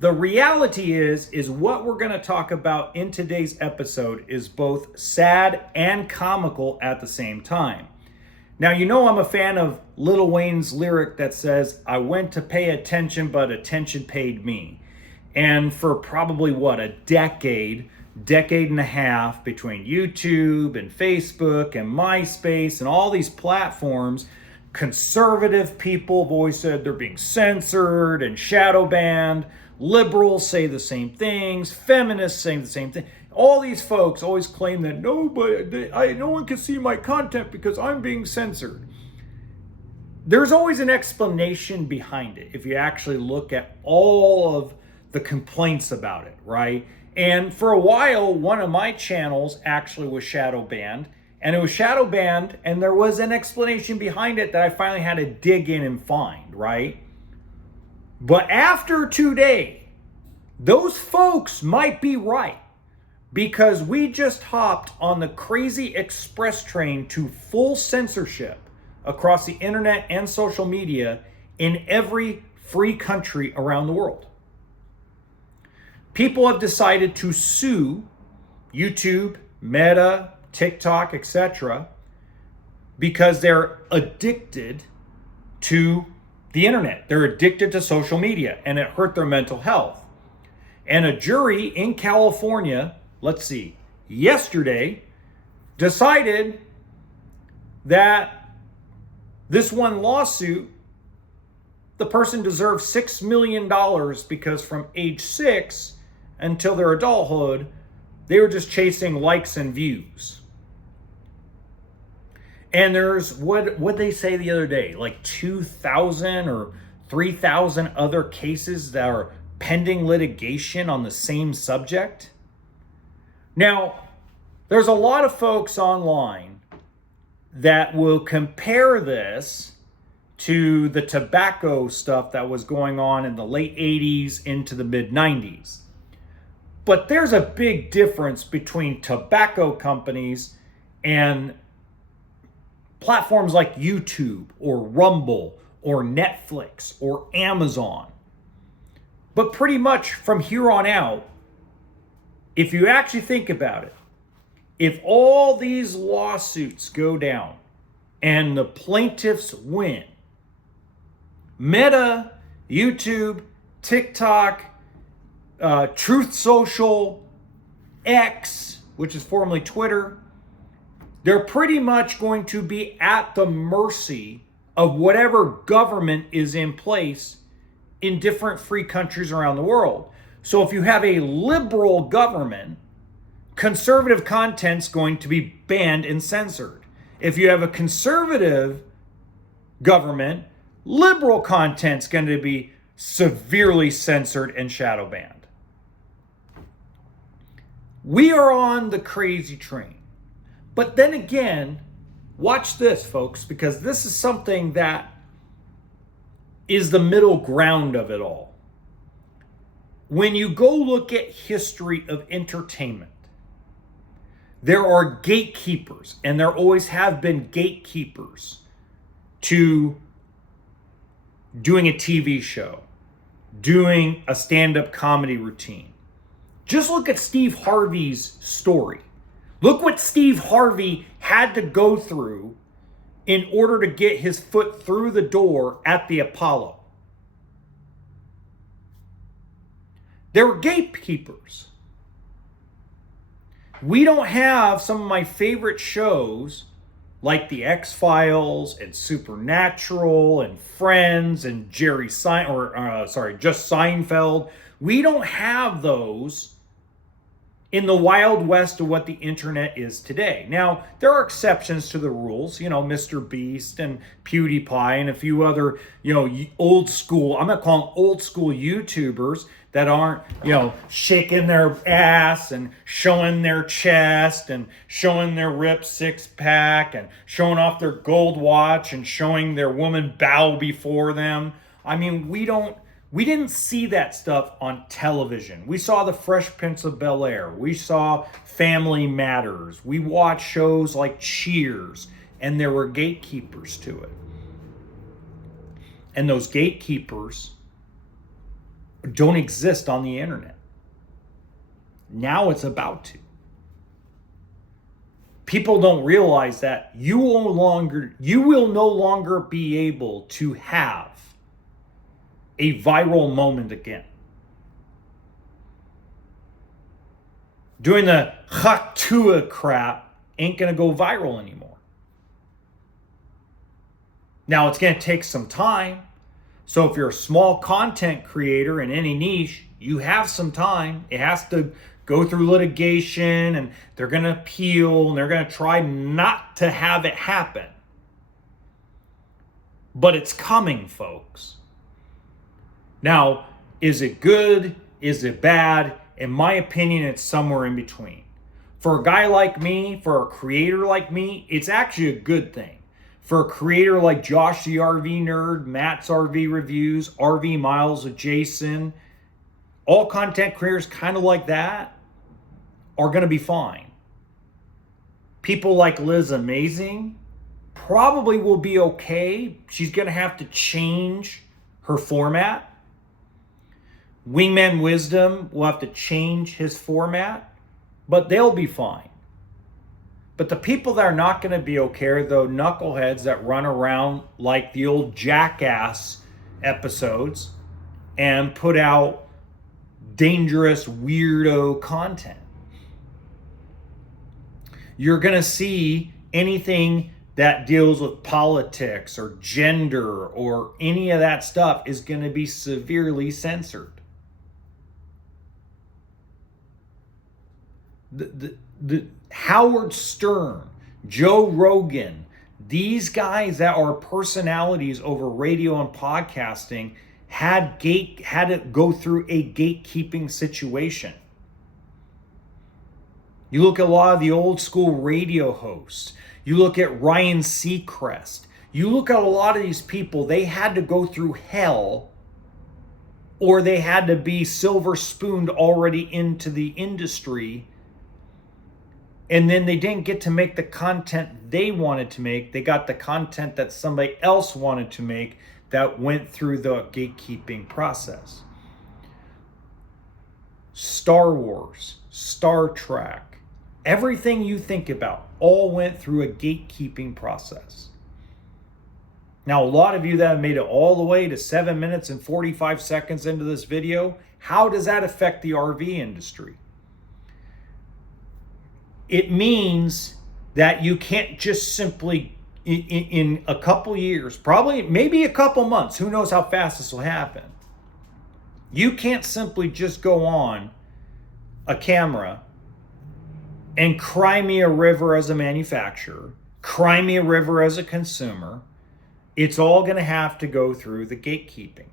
The reality is what we're going to talk about in today's episode is both sad and comical at the same time. Now, you know I'm a fan of Lil Wayne's lyric that says, I went to pay attention, but attention paid me. And for probably, a decade and a half between YouTube and Facebook and MySpace and all these platforms, conservative people have always said they're being censored and shadow banned. Liberals say the same things. Feminists say the same thing. All these folks always claim that no one can see my content because I'm being censored. There's always an explanation behind it if you actually look at all of the complaints about it, right? And for a while, one of my channels actually was shadow banned. And it was shadow banned, and there was an explanation behind it that I finally had to dig in and find, right? But after today, those folks might be right, because we just hopped on the crazy express train to full censorship across the internet and social media in every free country around the world. People have decided to sue YouTube, Meta, TikTok, etc., because they're addicted to the internet. They're addicted to social media, and it hurt their mental health. And a jury in California, yesterday, decided that this one lawsuit, the person deserves $6 million because from age 6 until their adulthood, they were just chasing likes and views. And there's, what they say the other day, like 2,000 or 3,000 other cases that are pending litigation on the same subject. Now, there's a lot of folks online that will compare this to the tobacco stuff that was going on in the late 80s into the mid 90s. But there's a big difference between tobacco companies and platforms like YouTube or Rumble or Netflix or Amazon. But pretty much from here on out, if you actually think about it, if all these lawsuits go down and the plaintiffs win, Meta, YouTube, TikTok, Truth Social, X, which is formerly Twitter, they're pretty much going to be at the mercy of whatever government is in place in different free countries around the world. So if you have a liberal government, conservative content's going to be banned and censored. If you have a conservative government, liberal content's going to be severely censored and shadow banned. We are on the crazy train. But then again, watch this, folks, because this is something that is the middle ground of it all. When you go look at history of entertainment, there are gatekeepers, and there always have been gatekeepers to doing a TV show, doing a stand-up comedy routine. Just look at Steve Harvey's story. Look what Steve Harvey had to go through in order to get his foot through the door at the Apollo. There were gatekeepers. We don't have some of my favorite shows like The X-Files and Supernatural and Friends and just Seinfeld. We don't have those in the wild west of what the internet is today. Now, there are exceptions to the rules, Mr. Beast and PewDiePie and a few other, old school, I'm going to call them old school YouTubers that aren't, shaking their ass and showing their chest and showing their ripped six-pack and showing off their gold watch and showing their woman bow before them. I mean, we didn't see that stuff on television. We saw The Fresh Prince of Bel-Air. We saw Family Matters. We watched shows like Cheers, and there were gatekeepers to it. And those gatekeepers don't exist on the internet. Now it's about to. People don't realize that you will no longer be able to have a viral moment again. Doing the Haktua crap ain't going to go viral anymore. Now, it's going to take some time. So if you're a small content creator in any niche, you have some time. It has to go through litigation, and they're going to appeal, and they're going to try not to have it happen. But it's coming, folks. Now, is it good? Is it bad? In my opinion, it's somewhere in between. For a guy like me, for a creator like me, it's actually a good thing. For a creator like Josh the RV Nerd, Matt's RV Reviews, RV Miles with Jason, all content creators kind of like that are going to be fine. People like Liz Amazing probably will be okay. She's going to have to change her format. Wingman Wisdom will have to change his format, but they'll be fine. But the people that are not going to be okay are the knuckleheads that run around like the old Jackass episodes and put out dangerous weirdo content. You're going to see anything that deals with politics or gender or any of that stuff is going to be severely censored. The Howard Stern, Joe Rogan, these guys that are personalities over radio and podcasting had to go through a gatekeeping situation. You look at a lot of the old school radio hosts. You look at Ryan Seacrest. You look at a lot of these people, they had to go through hell, or they had to be silver spooned already into the industry. And then they didn't get to make the content they wanted to make. They got the content that somebody else wanted to make that went through the gatekeeping process. Star Wars, Star Trek, everything you think about all went through a gatekeeping process. Now, a lot of you that have made it all the way to 7 minutes and 45 seconds into this video, how does that affect the RV industry? It means that you can't just simply, in a couple years, probably maybe a couple months, who knows how fast this will happen. You can't simply just go on a camera and cry me a river as a manufacturer, cry me a river as a consumer. It's all going to have to go through the gatekeeping.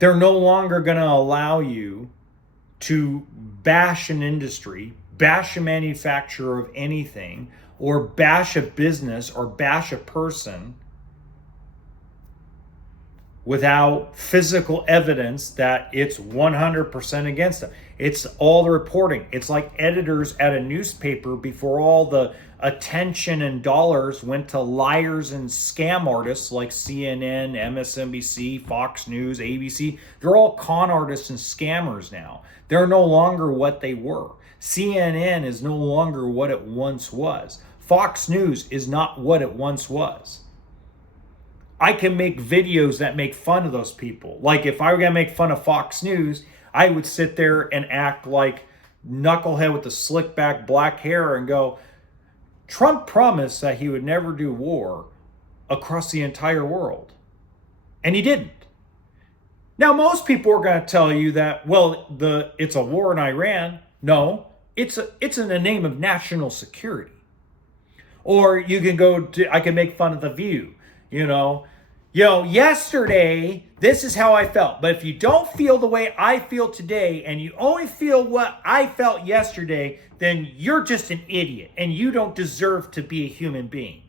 They're no longer going to allow you to bash an industry, bash a manufacturer of anything, or bash a business, or bash a person without physical evidence that it's 100% against them. It's all the reporting. It's like editors at a newspaper before all the attention and dollars went to liars and scam artists like CNN, MSNBC, Fox News, ABC. They're all con artists and scammers now. They're no longer what they were. CNN is no longer what it once was. Fox News is not what it once was. I can make videos that make fun of those people. Like if I were going to make fun of Fox News, I would sit there and act like knucklehead with the slick back black hair and go, Trump promised that he would never do war across the entire world. And he didn't. Now, most people are going to tell you that, well, it's a war in Iran. No, it's in the name of national security. Or you can I can make fun of The View. Yesterday, this is how I felt. But if you don't feel the way I feel today, and you only feel what I felt yesterday, then you're just an idiot, and you don't deserve to be a human being.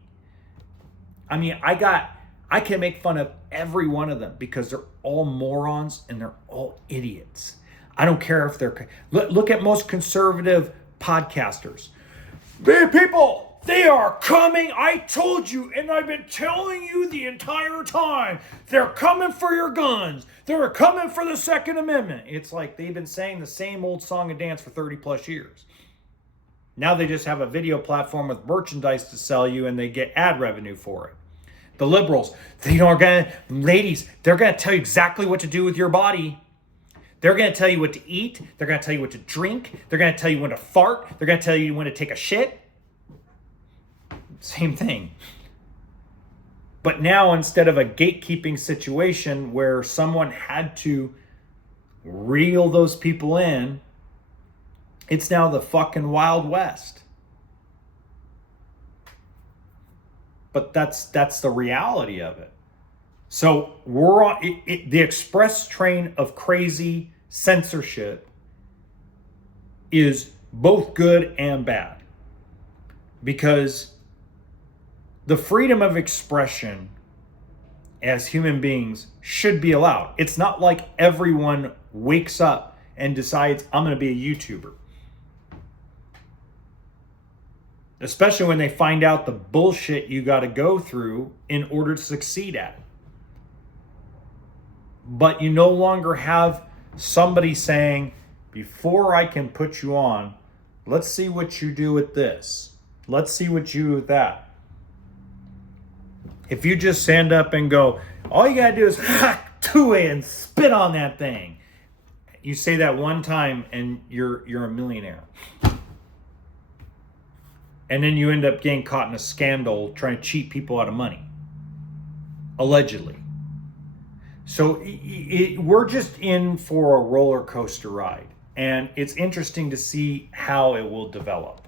I mean, I can make fun of every one of them because they're all morons and they're all idiots. I don't care if they're... Look at most conservative podcasters. People, They are coming. I told you, and I've been telling you the entire time. They're coming for your guns. They're coming for the Second Amendment. It's like they've been saying the same old song and dance for 30 plus years. Now they just have a video platform with merchandise to sell you, and they get ad revenue for it. The liberals, ladies, they're going to tell you exactly what to do with your body. They're going to tell you what to eat. They're going to tell you what to drink. They're going to tell you when to fart. They're going to tell you when to take a shit. Same thing. But now, instead of a gatekeeping situation where someone had to reel those people in, it's now the fucking Wild West. But that's the reality of it. So we're on the express train of crazy censorship is both good and bad, because the freedom of expression as human beings should be allowed. It's not like everyone wakes up and decides, I'm going to be a YouTuber. Especially when they find out the bullshit you got to go through in order to succeed at it. But you no longer have somebody saying, before I can put you on, let's see what you do with this. Let's see what you do with that. If you just stand up and go, all you got to do is hack to it and spit on that thing. You say that one time and you're a millionaire. And then you end up getting caught in a scandal trying to cheat people out of money. Allegedly. So we're just in for a roller coaster ride. And it's interesting to see how it will develop.